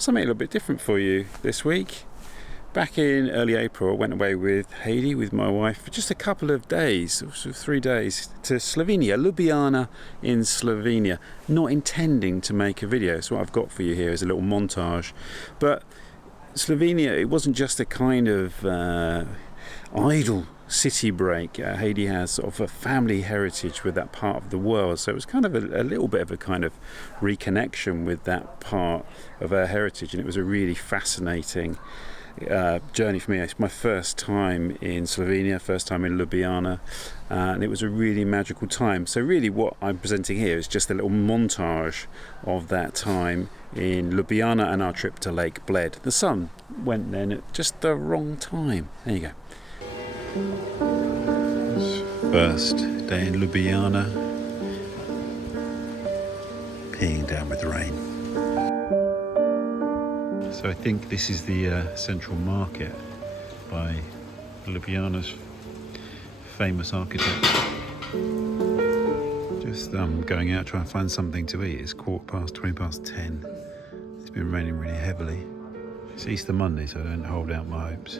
Something a little bit different for you this week. Back in early April, I went away with Heidi, with my wife, for just a couple of days, sort of 3 days, to Slovenia, Ljubljana in Slovenia, not intending to make a video. So what I've got for you here is a little montage. But Slovenia, it wasn't just a kind of idle city break. Heidi has sort of a family heritage with that part of the world, so it was kind of a little bit of a kind of reconnection with that part of her heritage, and it was a really fascinating journey for me. It's my first time in Slovenia, first time in Ljubljana, and it was a really magical time. So really what I'm presenting here is just a little montage of that time in Ljubljana and our trip to Lake Bled. The sun went then at just the wrong time. There you go. First day in Ljubljana, peeing down with rain. So I think this is the central market by Ljubljana's famous architect. Just going out trying to find something to eat. It's 10:15. It's been raining really heavily. It's Easter Monday, so I don't hold out my hopes.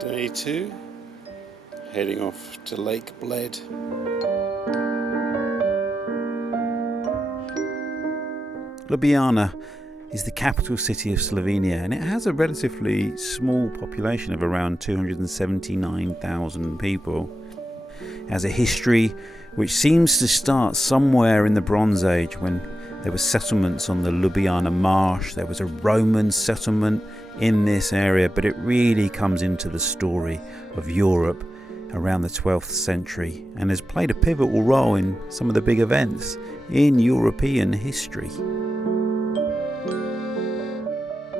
Day 2, heading off to Lake Bled. Ljubljana is the capital city of Slovenia, and it has a relatively small population of around 279,000 people. It has a history which seems to start somewhere in the Bronze Age, when there were settlements on the Ljubljana marsh. There was a Roman settlement in this area, but it really comes into the story of Europe around the 12th century and has played a pivotal role in some of the big events in European history.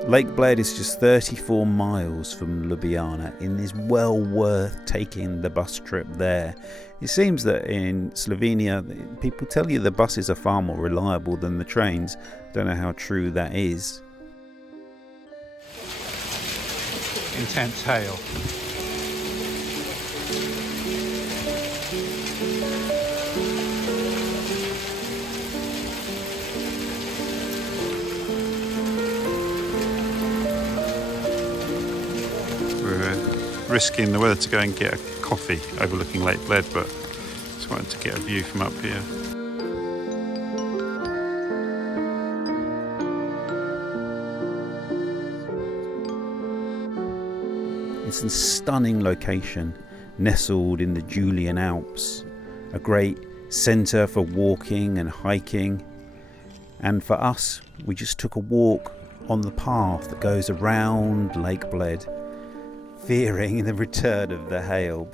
Lake Bled is just 34 miles from Ljubljana and is well worth taking the bus trip there. It seems that in Slovenia, people tell you the buses are far more reliable than the trains. Don't know how true that is. Intense hail. Risking the weather to go and get a coffee overlooking Lake Bled, but just wanted to get a view from up here. It's a stunning location, nestled in the Julian Alps, a great centre for walking and hiking. And for us, we just took a walk on the path that goes around Lake Bled, fearing the return of the hail.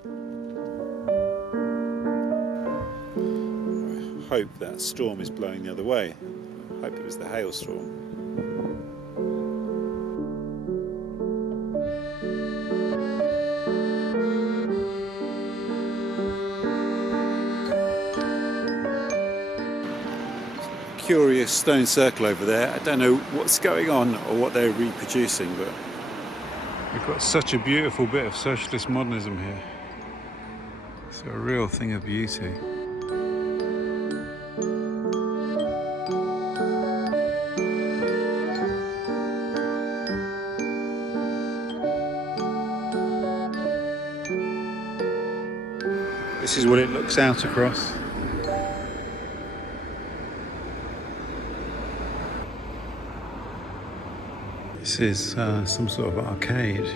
I hope that storm is blowing the other way. I hope it was the hailstorm. Curious stone circle over there. I don't know what's going on or what they're reproducing, but we've got such a beautiful bit of socialist modernism here. It's a real thing of beauty. This is what it looks out across. This is some sort of arcade.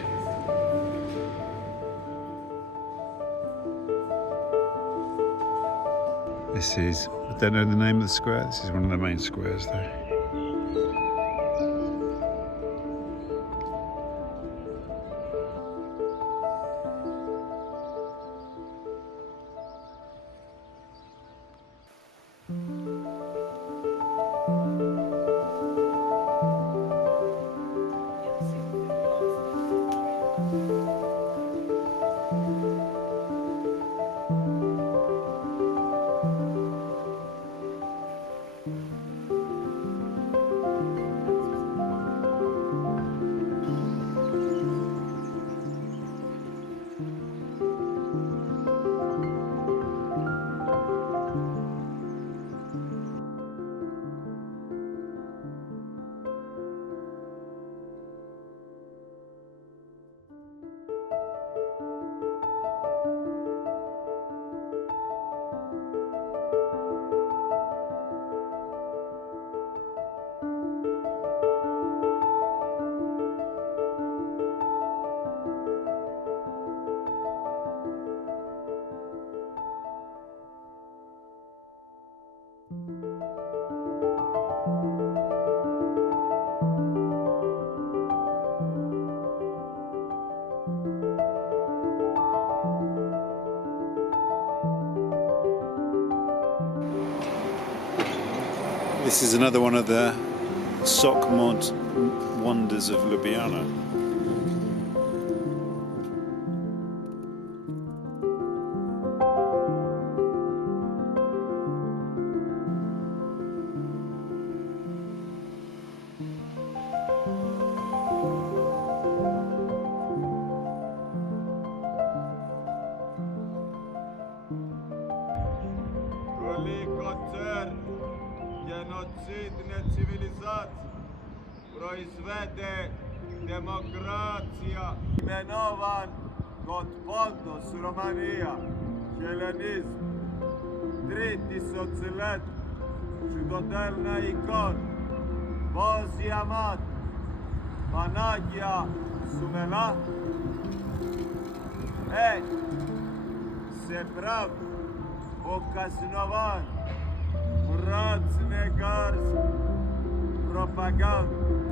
This is, I don't know the name of the square, this is one of the main squares though. This is another one of the sock mod wonders of Ljubljana. Genocidne civilizacije proizvede demokracija. Imenovan kot Pontus, Romanija, helenizm, 3000 let, čudodelna ikon, Božja mat, Panagija Sumela. Se pravi, okaznovan, Bratne garst, propaganda.